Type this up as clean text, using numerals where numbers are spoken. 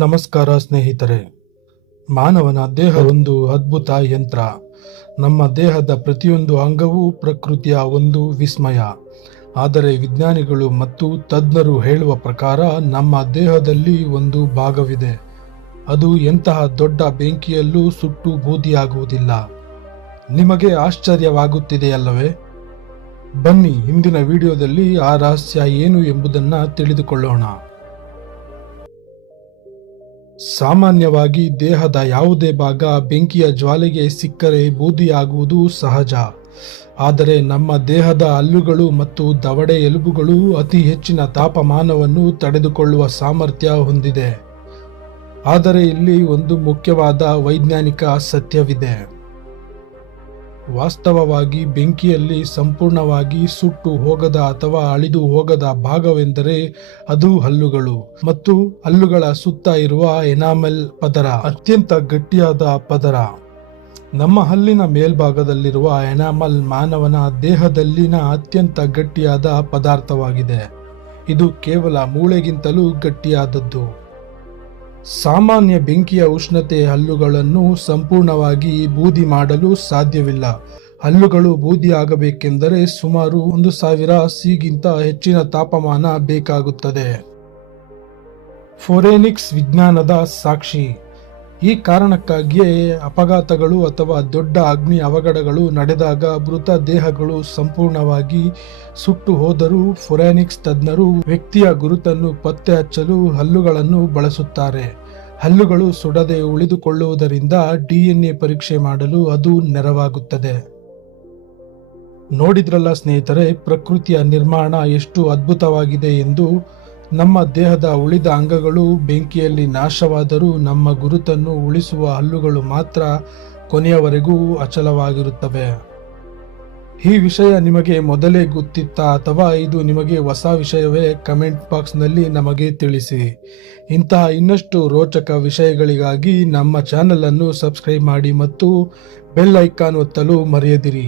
ನಮಸ್ಕಾರ ಸ್ನೇಹಿತರೆ. ಮಾನವನ ದೇಹ ಒಂದು ಅದ್ಭುತ ಯಂತ್ರ. ನಮ್ಮ ದೇಹದ ಪ್ರತಿಯೊಂದು ಅಂಗವೂ ಪ್ರಕೃತಿಯ ಒಂದು ವಿಸ್ಮಯ. ಆದರೆ ವಿಜ್ಞಾನಿಗಳು ಮತ್ತು ತಜ್ಞರು ಹೇಳುವ ಪ್ರಕಾರ ನಮ್ಮ ದೇಹದಲ್ಲಿ ಒಂದು ಭಾಗವಿದೆ. ಅದು ಎಂತಹ ದೊಡ್ಡ ಬೆಂಕಿಯಲ್ಲೂ ಸುಟ್ಟು ಬೂದಿಯಾಗುವುದಿಲ್ಲ. ನಿಮಗೆ ಆಶ್ಚರ್ಯವಾಗುತ್ತಿದೆಯಲ್ಲವೇ? ಬನ್ನಿ, ಇಂದಿನ ವಿಡಿಯೋದಲ್ಲಿ ಆ ರಹಸ್ಯ ಏನು ಎಂಬುದನ್ನು ತಿಳಿದುಕೊಳ್ಳೋಣ. ಸಾಮಾನ್ಯವಾಗಿ ದೇಹದ ಯಾವುದೇ ಭಾಗ ಬೆಂಕಿಯ ಜ್ವಾಲೆಗೆ ಸಿಕ್ಕರೆ ಬೂದಿಯಾಗುವುದು ಸಹಜ. ಆದರೆ ನಮ್ಮ ದೇಹದ ಹಲ್ಲುಗಳು ಮತ್ತು ದವಡೆ ಎಲುಬುಗಳು ಅತಿ ಹೆಚ್ಚಿನ ತಾಪಮಾನವನ್ನು ತಡೆದುಕೊಳ್ಳುವ ಸಾಮರ್ಥ್ಯ ಹೊಂದಿದೆ. ಆದರೆ ಇಲ್ಲಿ ಒಂದು ಮುಖ್ಯವಾದ ವೈಜ್ಞಾನಿಕ ಸತ್ಯವಿದೆ. ವಾಸ್ತವವಾಗಿ ಬೆಂಕಿಯಲ್ಲಿ ಸಂಪೂರ್ಣವಾಗಿ ಸುಟ್ಟು ಹೋಗದ ಅಥವಾ ಅಳಿದು ಹೋಗದ ಭಾಗವೆಂದರೆ ಅದು ಹಲ್ಲುಗಳು ಮತ್ತು ಹಲ್ಲುಗಳ ಸುತ್ತ ಇರುವ ಎನಾಮೆಲ್ ಪದರ, ಅತ್ಯಂತ ಗಟ್ಟಿಯಾದ ಪದರ. ನಮ್ಮ ಹಲ್ಲಿನ ಮೇಲ್ಭಾಗದಲ್ಲಿರುವ ಎನಾಮಲ್ ಮಾನವನ ದೇಹದಲ್ಲಿನ ಅತ್ಯಂತ ಗಟ್ಟಿಯಾದ ಪದಾರ್ಥವಾಗಿದೆ. ಇದು ಕೇವಲ ಮೂಳೆಗಿಂತಲೂ ಗಟ್ಟಿಯಾದದ್ದು. ಸಾಮಾನ್ಯ ಬೆಂಕಿಯ ಉಷ್ಣತೆ ಹಲ್ಲುಗಳನ್ನು ಸಂಪೂರ್ಣವಾಗಿ ಬೂದಿ ಮಾಡಲು ಸಾಧ್ಯವಿಲ್ಲ. ಹಲ್ಲುಗಳು ಬೂದಿಯಾಗಬೇಕೆಂದರೆ ಸುಮಾರು 1000 ಸಿಗಿಂತ ಹೆಚ್ಚಿನ ತಾಪಮಾನ ಬೇಕಾಗುತ್ತದೆ. ಫೋರೆನಿಕ್ಸ್ ವಿಜ್ಞಾನದ ಸಾಕ್ಷಿ. ಈ ಕಾರಣಕ್ಕಾಗಿಯೇ ಅಪಘಾತಗಳು ಅಥವಾ ದೊಡ್ಡ ಅಗ್ನಿ ಅವಘಡಗಳು ನಡೆದಾಗ ಮೃತ ದೇಹಗಳು ಸಂಪೂರ್ಣವಾಗಿ ಸುಟ್ಟು ಹೋದರೂ ಫೋರೆನಿಕ್ಸ್ ತಜ್ಞರು ವ್ಯಕ್ತಿಯ ಗುರುತನ್ನು ಪತ್ತೆ ಹಚ್ಚಲು ಹಲ್ಲುಗಳನ್ನು ಬಳಸುತ್ತಾರೆ. ಹಲ್ಲುಗಳು ಸುಡದೆ ಉಳಿದುಕೊಳ್ಳುವುದರಿಂದ DNA ಪರೀಕ್ಷೆ ಮಾಡಲು ಅದು ನೆರವಾಗುತ್ತದೆ. ನೋಡಿದ್ರಲ್ಲ ಸ್ನೇಹಿತರೆ, ಪ್ರಕೃತಿಯ ನಿರ್ಮಾಣ ಎಷ್ಟು ಅದ್ಭುತವಾಗಿದೆ ಎಂದು. ನಮ್ಮ ದೇಹದ ಉಳಿದ ಅಂಗಗಳು ಬೆಂಕಿಯಲ್ಲಿ ನಾಶವಾದರೂ ನಮ್ಮ ಗುರುತನ್ನು ಉಳಿಸುವ ಹಲ್ಲುಗಳು ಮಾತ್ರ ಕೊನೆಯವರೆಗೂ ಅಚಲವಾಗಿರುತ್ತವೆ. ಈ ವಿಷಯ ನಿಮಗೆ ಮೊದಲೇ ಗೊತ್ತಿತ್ತಾ ಅಥವಾ ಇದು ನಿಮಗೆ ಹೊಸ ವಿಷಯವೇ? ಕಮೆಂಟ್ ಬಾಕ್ಸ್ನಲ್ಲಿ ನಮಗೆ ತಿಳಿಸಿ. ಇಂತಹ ಇನ್ನಷ್ಟು ರೋಚಕ ವಿಷಯಗಳಿಗಾಗಿ ನಮ್ಮ ಚಾನಲ್ ಅನ್ನು ಸಬ್ಸ್ಕ್ರೈಬ್ ಮಾಡಿ ಮತ್ತು ಬೆಲ್ ಐಕಾನ್ ಒತ್ತಲು ಮರೆಯದಿರಿ.